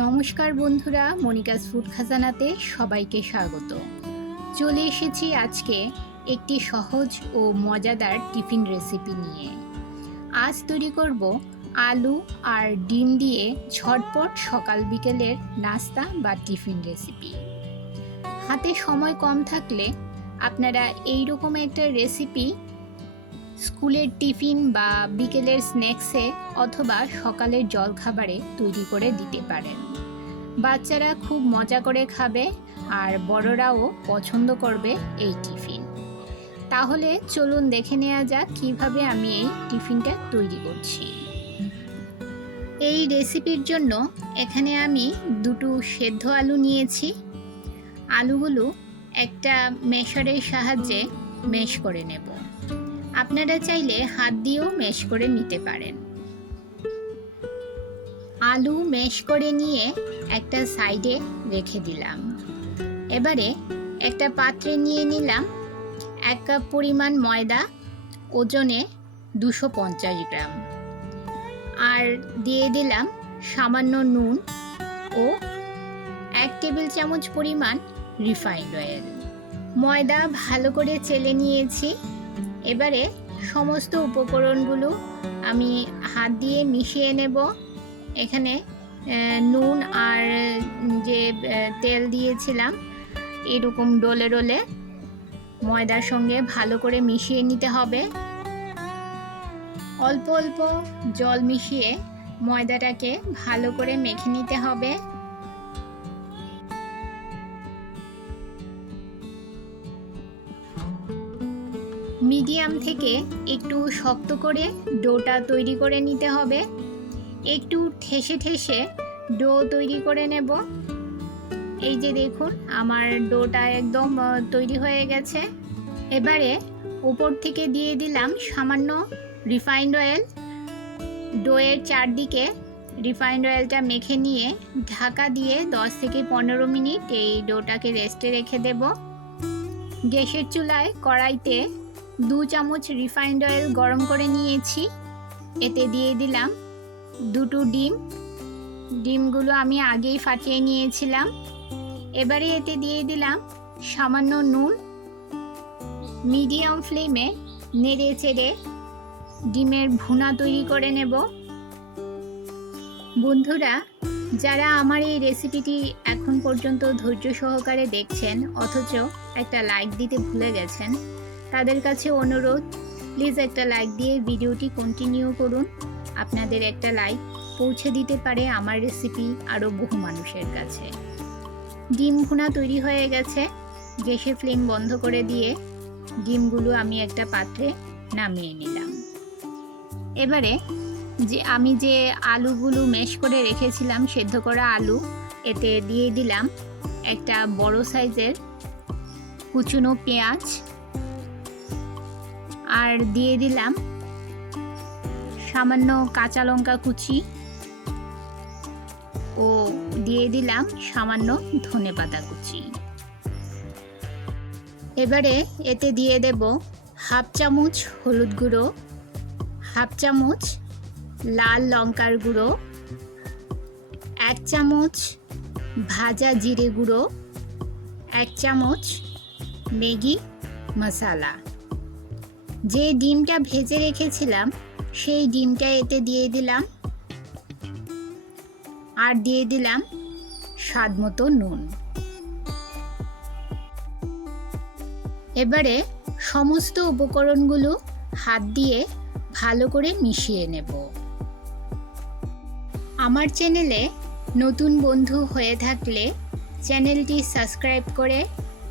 নমস্কার বন্ধুরা, Monica's food খাজানাতে সবাইকে স্বাগত। চলে এসেছি আজকে একটি সহজ ও মজাদার টিফিন রেসিপি নিয়ে। আজ তৈরি করব আলু আর ডিম দিয়ে ঝটপট সকাল বিকেলের নাস্তা বা টিফিন রেসিপি। হাতে সময় কম থাকলে আপনারা এই রকম একটা রেসিপি স্কুলের টিফিন বা বিকেলের স্ন্যাক্সে অথবা সকালের জলখাবারে তৈরি করে দিতে পারেন। বাচ্চারা খুব মজা করে খাবে আর বড়রাও পছন্দ করবে এই টিফিন। তাহলে চলুন দেখে নেওয়া যাক কিভাবে আমি এই টিফিনটা তৈরি করছি। এই রেসিপির জন্য এখানে আমি দুটো সেদ্ধ আলু নিয়েছি। আলুগুলো একটা মেশারের সাহায্যে ম্যাশ করে নেব। আপনারা চাইলে হাত দিয়েও ম্যাশ করে নিতে পারেন। আলু ম্যাশ করে নিয়ে একটা সাইডে রেখে দিলাম। এবারে একটা পাত্রে নিয়ে নিলাম 1 কাপ পরিমাণ ময়দা, ওজনে 250 গ্রাম, আর দিয়ে দিলাম সামান্য নুন ও 1 টেবিল চামচ পরিমাণ রিফাইন্ড অয়েল। ময়দা ভালো করে চেলে নিয়েছি। এবারে সমস্ত উপকরণগুলো আমি হাত দিয়ে মিশিয়ে নেব। এখানে নুন আর যে তেল দিয়েছিলাম এরকম ডলে ডলে ময়দার সঙ্গে ভালো করে মিশিয়ে নিতে হবে। অল্প অল্প জল মিশিয়ে ময়দাটাকে ভালো করে মেখে নিতে হবে। মিডিয়াম থেকে একটু শক্ত করে ডোটা তৈরি করে নিতে হবে। একটু ঠেসে ঠেসে ডো তৈরি করে নেব। এই যে দেখুন আমার ডোটা একদম তৈরি হয়ে গেছে। এবারে উপর থেকে দিয়ে দিলাম সামান্য রিফাইন্ড অয়েল। ডোয়ের চারদিকে রিফাইন্ড অয়েলটা মেখে নিয়ে ঢাকা দিয়ে 10 থেকে 15 মিনিট এই ডোটাকে রেস্টে রেখে দেব। গ্যাসের চুলায় কড়াইতে 2 চামচ রিফাইন্ড অয়েল গরম করে নিয়েছি। এতে দিয়ে দিলাম দুটো ডিম। ডিমগুলো আমি আগেই ফাটিয়ে নিয়েছিলাম। এবারে এতে দিয়ে দিলাম সামান্য নুন। মিডিয়াম ফ্লেমে নেড়ে চেড়ে ডিমের ভুনা তৈরি করে নেব। বন্ধুরা, যারা আমার এই রেসিপিটি এখন পর্যন্ত ধৈর্য সহকারে দেখছেন অথচ একটা লাইক দিতে ভুলে গেছেন, তাদের কাছে অনুরোধ, প্লিজ একটা লাইক দিয়ে ভিডিওটি কন্টিনিউ করুন। আপনাদের একটা লাইক পৌঁছে দিতে পারে আমার রেসিপি আরও বহু মানুষের কাছে। ডিম ভুনা তৈরি হয়ে গেছে। গ্যাসের ফ্লেম বন্ধ করে দিয়ে ডিমগুলো আমি একটা পাত্রে নামিয়ে নিলাম। এবারে আমি যে আলুগুলো ম্যাশ করে রেখেছিলাম, সেদ্ধ করা আলু, এতে দিয়ে দিলাম একটা বড় সাইজের কুচনো পেঁয়াজ, আর দিয়ে দিলাম সামান্য কাঁচা লঙ্কা কুচি ও দিয়ে দিলাম সামান্য ধনেপাতা কুচি। এবারে এতে দিয়ে দেব 1/2 চামচ হলুদ গুঁড়ো, 1/2 চামচ লাল লঙ্কার গুঁড়ো, 1 চামচ ভাজা জিরে গুঁড়ো, 1 চামচ ম্যাগি মশলা। যে ডিমটা ভেজে রেখেছিলাম সেই ডিমটা এতে দিয়ে দিলাম, আর দিয়ে দিলাম স্বাদ মতো নুন। এবারে সমস্ত উপকরণগুলো হাত দিয়ে ভালো করে মিশিয়ে নেব। আমার চ্যানেলে নতুন বন্ধু হয়ে থাকলে চ্যানেলটি সাবস্ক্রাইব করে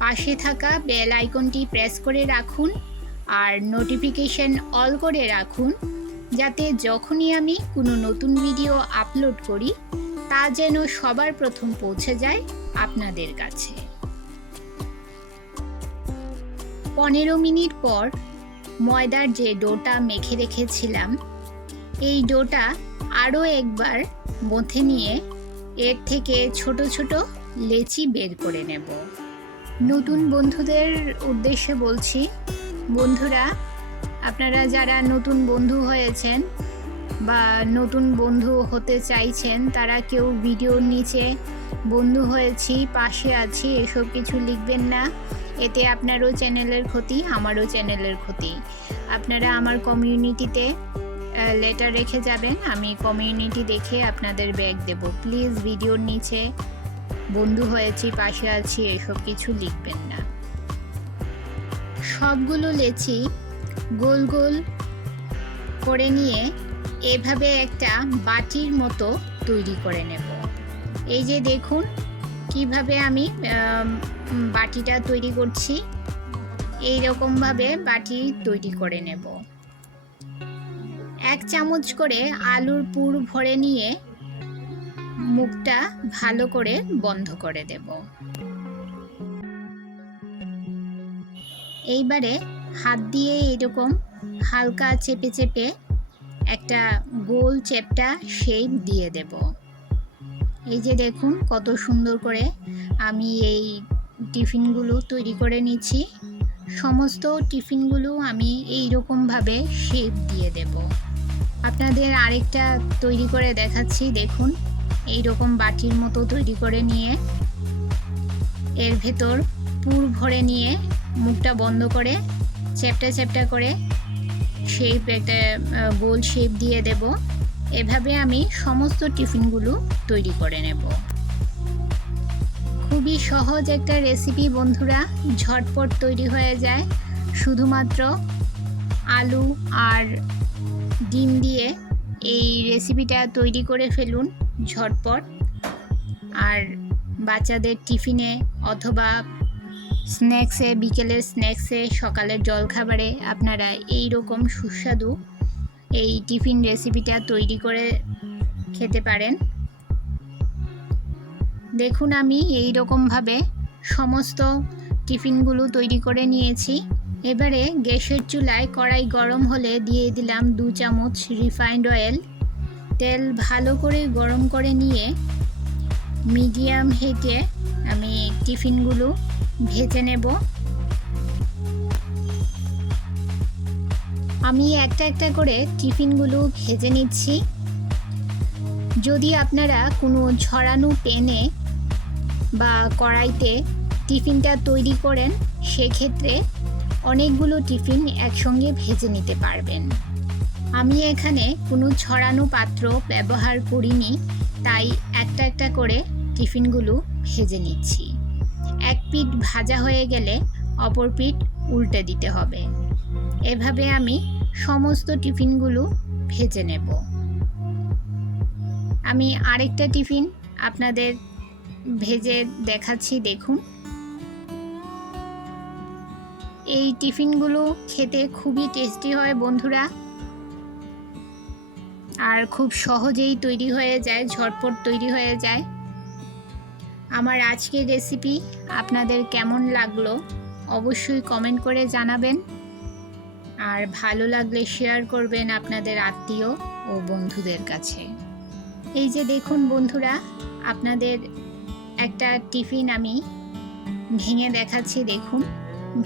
পাশে থাকা বেল আইকনটি প্রেস করে রাখুন আর নোটিফিকেশন অল করে রাখুন, যাতে যখনই আমি কোনো নতুন ভিডিও আপলোড করি তা যেন সবার প্রথম পৌঁছে যায় আপনাদের কাছে। 15 মিনিট পর ময়দার যে ডোটা মেখে রেখেছিলাম এই ডোটা আরও একবার মথে নিয়ে এর থেকে ছোট ছোট লেচি বের করে নেব। নতুন বন্ধুদের উদ্দেশ্যে বলছি, বন্ধুরা আপনারা যারা নতুন বন্ধু হয়েছেন বা নতুন বন্ধু হতে চাইছেন তারা কেউ ভিডিওর নিচে বন্ধু হয়েছি, পাশে আছি এসব কিছু লিখবেন না। এতে আপনারও চ্যানেলের ক্ষতি, আমারও চ্যানেলের ক্ষতি। আপনারা আমার কমিউনিটিতে লেটার রেখে যাবেন, আমি কমিউনিটি দেখে আপনাদের ব্যাগ দেব। প্লিজ ভিডিওর নিচে বন্ধু হয়েছি, পাশে আছি এসব কিছু লিখবেন না। সবগুলো লেচি গোল গোল করে নিয়ে এভাবে একটা বাটির মতো তৈরি করে নেব। এই যে দেখুন কিভাবে আমি বাটিটা তৈরি করছি, এই রকমভাবে বাটি তৈরি করে নেব। 1 চামচ করে আলুর পুর ভরে নিয়ে মুখটা ভালো করে বন্ধ করে দেব। এইবারে হাত দিয়ে এরকম হালকা চেপে চেপে একটা গোল চ্যাপ্টা শেপ দিয়ে দেব। এই যে দেখুন কত সুন্দর করে আমি এই টিফিনগুলো তৈরি করে নিচ্ছি। সমস্ত টিফিনগুলো আমি এই রকমভাবে শেপ দিয়ে দেব। আপনাদের আরেকটা তৈরি করে দেখাচ্ছি, দেখুন এই রকম বাটির মতো তৈরি করে নিয়ে এর ভেতর পুর ভরে নিয়ে মুখটা বন্ধ করে চ্যাপ্টা চ্যাপ্টা করে শেপ একটা গোল শেপ দিয়ে দেব। এভাবে আমি সমস্ত টিফিনগুলো তৈরি করে নেব। খুবই সহজ একটা রেসিপি বন্ধুরা, ঝটপট তৈরি হয়ে যায়। শুধুমাত্র আলু আর ডিম দিয়ে এই রেসিপিটা তৈরি করে ফেলুন ঝটপট। আর বাচ্চাদের টিফিনে অথবা স্ন্যাক্সে, বিকেলের স্ন্যাক্সে, সকালের জলখাবারে আপনারা এই রকম সুস্বাদু এই টিফিন রেসিপিটা তৈরি করে খেতে পারেন। দেখুন আমি এই রকমভাবে সমস্ত টিফিনগুলো তৈরি করে নিয়েছি। এবারে গ্যাসের চুলায় কড়াই গরম হলে দিয়ে দিলাম 2 চামচ রিফাইন্ড অয়েল। তেল ভালো করে গরম করে নিয়ে মিডিয়াম হিটে আমি টিফিনগুলো ভেজে নেব। আমি একটা একটা করে টিফিনগুলো ভেজে নিচ্ছি। যদি আপনারা কোনো ছড়ানো প্যানে বা কড়াইতে টিফিনটা তৈরি করেন সেক্ষেত্রে অনেকগুলো টিফিন একসঙ্গে ভেজে নিতে পারবেন। আমি এখানে কোনো ছড়ানো পাত্র ব্যবহার করিনি, তাই একটা একটা করে টিফিনগুলো ভেজে নিচ্ছি। এক পিঠ ভাজা হয়ে গেলে অপর পিঠ উল্টে দিতে হবে। এভাবে আমি সমস্ত টিফিনগুলো ভেজে নেব। আমি আরেকটা টিফিন আপনাদের ভেজে দেখাচ্ছি, দেখুন। এই টিফিনগুলো খেতে খুবই টেস্টি হয় বন্ধুরা, আর খুব সহজেই তৈরি হয়ে যায়, ঝটপট তৈরি হয়ে যায়। আমার আজকের রেসিপি আপনাদের কেমন লাগলো অবশ্যই কমেন্ট করে জানাবেন, আর ভালো লাগলে শেয়ার করবেন আপনাদের আত্মীয় ও বন্ধুদের কাছে। এই যে দেখুন বন্ধুরা, আপনাদের একটা টিফিন আমি ভেঙে দেখাচ্ছি, দেখুন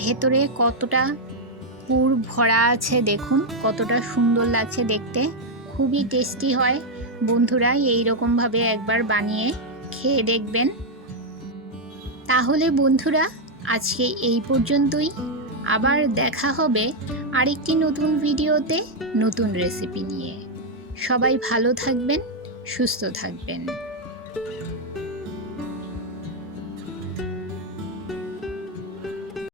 ভেতরে কতটা পুর ভরা আছে, দেখুন কতটা সুন্দর লাগছে দেখতে, খুবই টেস্টি হয় বন্ধুরা। এই রকমভাবে একবার বানিয়ে খেয়ে দেখবেন। তাহলে বন্ধুরা আজকে এই পর্যন্তই, আবার দেখা হবে আরেকটি নতুন ভিডিওতে নতুন রেসিপি নিয়ে। সবাই ভালো থাকবেন, সুস্থ থাকবেন।